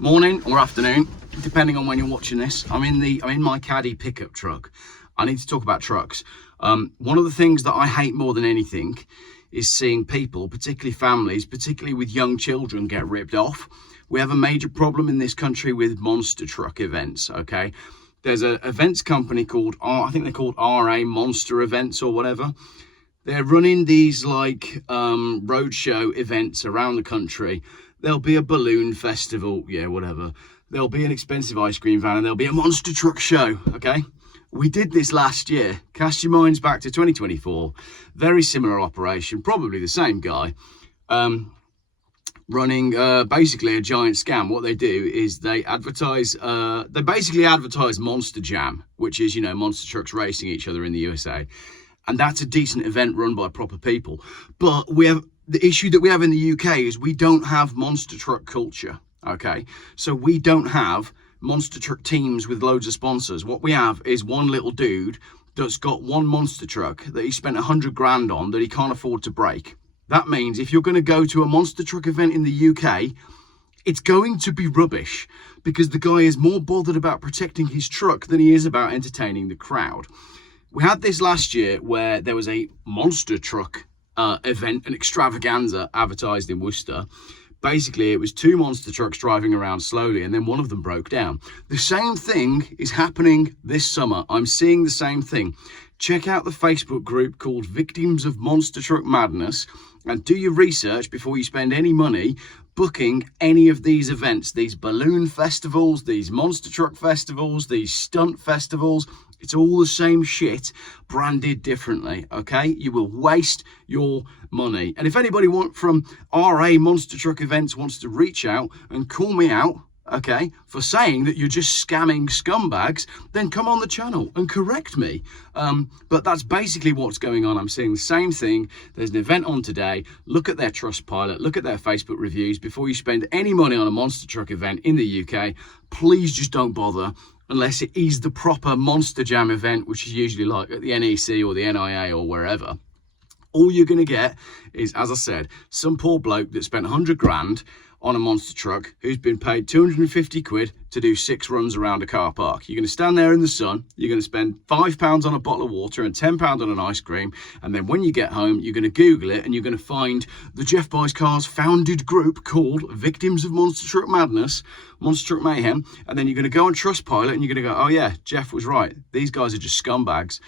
Morning or afternoon, depending on when you're watching this. I'm in my Caddy pickup truck. I need to talk about trucks. One of the things that I hate more than anything is seeing people, particularly families, particularly with young children, get ripped off. We have a major problem in this country with monster truck events, okay? There's an events company called, I think they're called RA Monster Events or whatever. They're running these like roadshow events around the country. There'll be a balloon festival, yeah, whatever. There'll be an expensive ice cream van and there'll be a monster truck show, okay? We did this last year. Cast your minds back to 2024. Very similar operation, probably the same guy. Running basically a giant scam. What they do is they basically advertise Monster Jam, which is, you know, monster trucks racing each other in the USA. And that's a decent event run by proper people. But the issue that we have in the UK is we don't have monster truck culture, okay? So we don't have monster truck teams with loads of sponsors. What we have is one little dude that's got one monster truck that he spent 100 grand on that he can't afford to break. That means if you're going to go to a monster truck event in the UK, it's going to be rubbish because the guy is more bothered about protecting his truck than he is about entertaining the crowd. We had this last year where there was a monster truck event, an extravaganza advertised in Worcester. Basically, it was two monster trucks driving around slowly and then one of them broke down. The same thing is happening this summer. I'm seeing the same thing. Check out the Facebook group called Victims of Monster Truck Madness and do your research before you spend any money booking any of these events, these balloon festivals, these monster truck festivals, these stunt festivals. It's all the same shit, branded differently, okay? You will waste your money. And if anybody from RA Monster Truck Events wants to reach out and call me out, okay, for saying that you're just scamming scumbags, then come on the channel and correct me. But that's basically what's going on. I'm seeing the same thing. There's an event on today. Look at their Trustpilot, look at their Facebook reviews. Before you spend any money on a monster truck event in the UK, please just don't bother. Unless it is the proper Monster Jam event, which is usually like at the NEC or the NIA or wherever. All you're going to get is, as I said, some poor bloke that spent 100 grand on a monster truck who's been paid 250 quid to do 6 runs around a car park. You're going to stand there in the sun, you're going to spend £5 on a bottle of water and £10 on an ice cream, and then when you get home, you're going to Google it and you're going to find the Jeff Buys Cars founded group called Victims of Monster Truck Madness, Monster Truck Mayhem, and then you're going to go on Trustpilot and you're going to go, oh yeah, Jeff was right. These guys are just scumbags.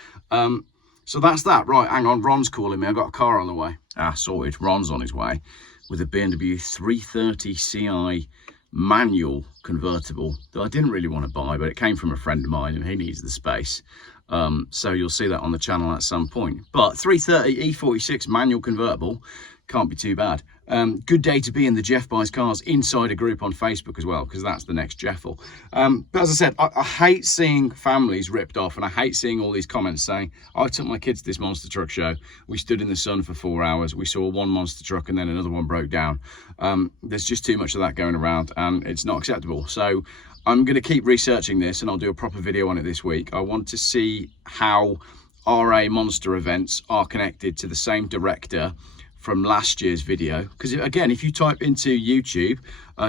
So that's that. Right, hang on, Ron's calling me. I've got a car on the way. Sorted. Ron's on his way with a BMW 330 Ci manual convertible that I didn't really want to buy, but it came from a friend of mine and he needs the space. So you'll see that on the channel at some point. But 330 E46 manual convertible can't be too bad. Good day to be in the Jeff Buys Cars Insider group on Facebook as well, because that's the next Jeffel. But as I said, I hate seeing families ripped off, and I hate seeing all these comments saying, I took my kids to this monster truck show. We stood in the sun for 4 hours. We saw one monster truck and then another one broke down. There's just too much of that going around and it's not acceptable. So I'm going to keep researching this and I'll do a proper video on it this week. I want to see how RA Monster events are connected to the same director from last year's video, because again, if you type into YouTube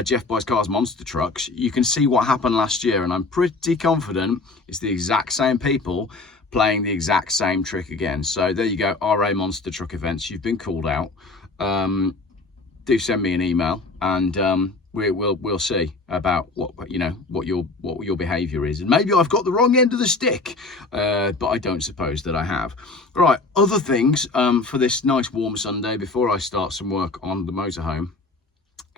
Jeff Buys Cars Monster Trucks, you can see what happened last year, and I'm pretty confident it's the exact same people playing the exact same trick again. So there you go, RA Monster Truck Events, you've been called out. Do send me an email and we'll see about what your behavior is, and maybe I've got the wrong end of the stick, but I don't suppose that I have. Right, other things for this nice warm Sunday before I start some work on the motorhome.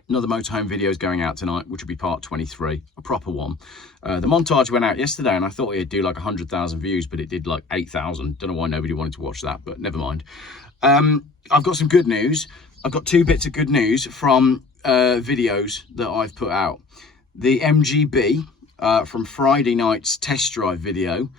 Another motorhome video is going out tonight, which will be part 23, a proper one. The montage went out yesterday and I thought it'd do like 100,000 views, but it did like 8,000. Don't know why nobody wanted to watch that, but never mind. I've got some good news. I've got 2 bits of good news from videos that I've put out. The MGB from Friday night's test drive video.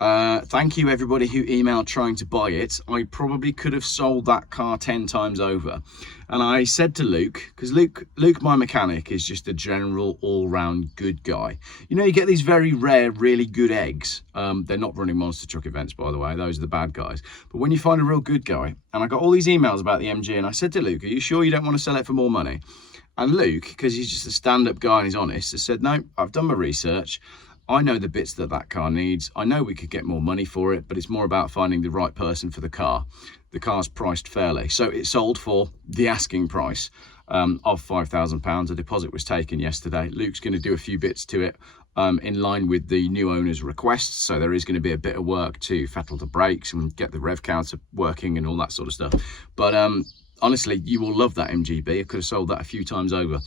Thank you everybody who emailed trying to buy it. I probably could have sold that car 10 times over. And I said to Luke, because Luke my mechanic is just a general all-round good guy. You know, you get these very rare really good eggs. They're not running monster truck events, by the way, those are the bad guys. But when you find a real good guy, and I got all these emails about the MG, and I said to Luke, are you sure you don't want to sell it for more money? And Luke, because he's just a stand-up guy and he's honest, has said, no, I've done my research. I know the bits that car needs. I know we could get more money for it, but it's more about finding the right person for the car. The car's priced fairly. So it sold for the asking price of £5,000. A deposit was taken yesterday. Luke's going to do a few bits to it in line with the new owner's requests. So there is going to be a bit of work to fettle the brakes and get the rev counter working and all that sort of stuff. But honestly, you will love that MGB. I could have sold that a few times over.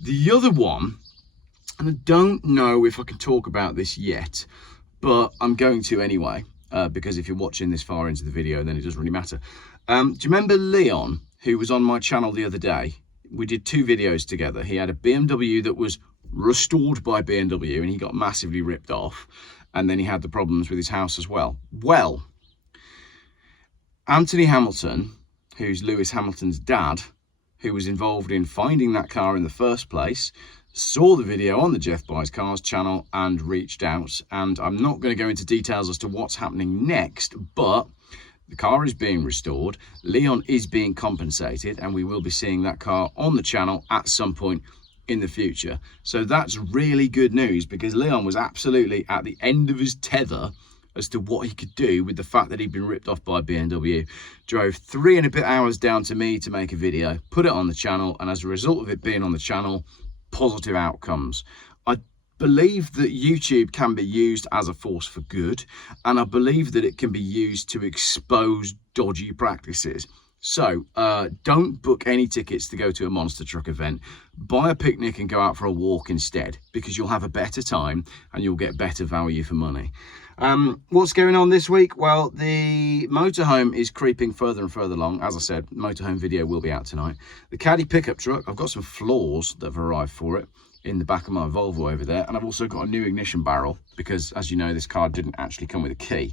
The other one, and I don't know if I can talk about this yet, but I'm going to anyway, because if you're watching this far into the video, then it doesn't really matter. Do you remember Leon, who was on my channel the other day? We did 2 videos together. He had a BMW that was restored by BMW and he got massively ripped off. And then he had the problems with his house as well. Well, Anthony Hamilton, who's Lewis Hamilton's dad, who was involved in finding that car in the first place, saw the video on the Jeff Buys Cars channel and reached out. And I'm not going to go into details as to what's happening next, but the car is being restored. Leon is being compensated, and we will be seeing that car on the channel at some point in the future. So that's really good news, because Leon was absolutely at the end of his tether as to what he could do with the fact that he'd been ripped off by BMW. Drove 3 and a bit hours down to me to make a video, put it on the channel, and as a result of it being on the channel, positive outcomes. I believe that YouTube can be used as a force for good, and I believe that it can be used to expose dodgy practices. So don't book any tickets to go to a monster truck event. Buy a picnic and go out for a walk instead, because you'll have a better time and you'll get better value for money. What's going on this week? Well, the motorhome is creeping further and further along. As I said, motorhome video will be out tonight. The Caddy pickup truck, I've got some floors that have arrived for it in the back of my Volvo over there, and I've also got a new ignition barrel, because as you know, this car didn't actually come with a key.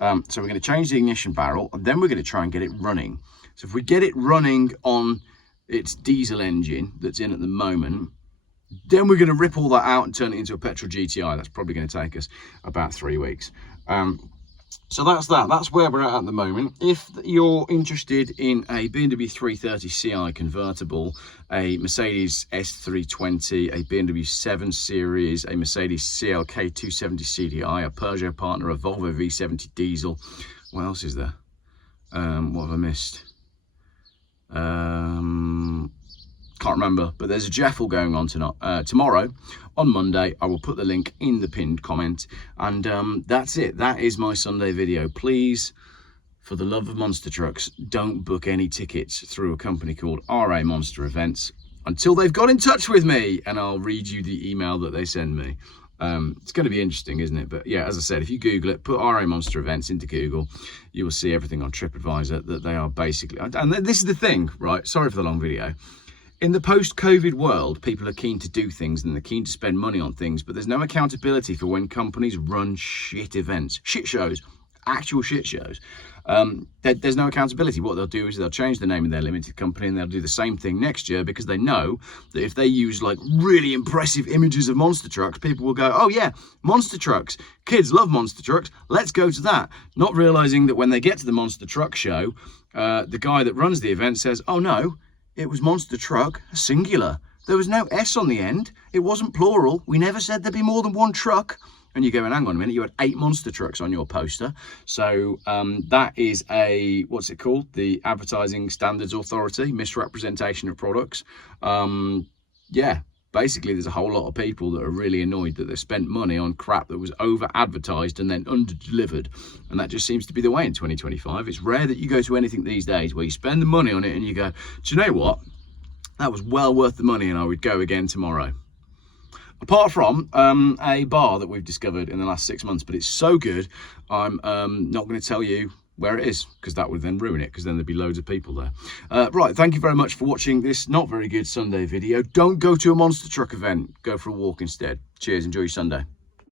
So we're going to change the ignition barrel, and then we're going to try and get it running. So if we get it running on its diesel engine that's in at the moment, then we're going to rip all that out and turn it into a petrol GTI. That's probably going to take us about 3 weeks. So that's that. That's where we're at the moment. If you're interested in a BMW 330 Ci convertible, a Mercedes S320, a BMW 7 Series, a Mercedes CLK 270 CDI, a Peugeot partner, a Volvo V70 diesel. What else is there? What have I missed? Can't remember, but there's a Jeffel going on tonight, tomorrow on Monday. I will put the link in the pinned comment, and that's it. That is my Sunday video. Please, for the love of monster trucks, don't book any tickets through a company called RA Monster Events until they've got in touch with me, and I'll read you the email that they send me. It's going to be interesting, isn't it? But yeah, as I said, if you Google it, put RA Monster Events into Google, you will see everything on TripAdvisor that they are basically, and this is the thing, right? Sorry for the long video. In the post-COVID world, people are keen to do things and they're keen to spend money on things, but there's no accountability for when companies run shit events, shit shows, actual shit shows. There's no accountability. What they'll do is they'll change the name of their limited company, and they'll do the same thing next year, because they know that if they use like really impressive images of monster trucks, people will go, oh yeah, monster trucks, kids love monster trucks, let's go to that. Not realizing that when they get to the monster truck show, the guy that runs the event says, oh no, it was monster truck, singular. There was no S on the end. It wasn't plural. We never said there'd be more than one truck. And you go, hang on a minute, you had 8 monster trucks on your poster. So that is what's it called? The Advertising Standards Authority, misrepresentation of products. Yeah, basically there's a whole lot of people that are really annoyed that they spent money on crap that was over advertised and then under delivered. And that just seems to be the way in 2025. It's rare that you go to anything these days where you spend the money on it and you go, do you know what? That was well worth the money and I would go again tomorrow. Apart from a bar that we've discovered in the last 6 months, but it's so good, I'm not going to tell you where it is, because that would then ruin it, because then there'd be loads of people there. Right, thank you very much for watching this not very good Sunday video. Don't go to a monster truck event. Go for a walk instead. Cheers, enjoy your Sunday.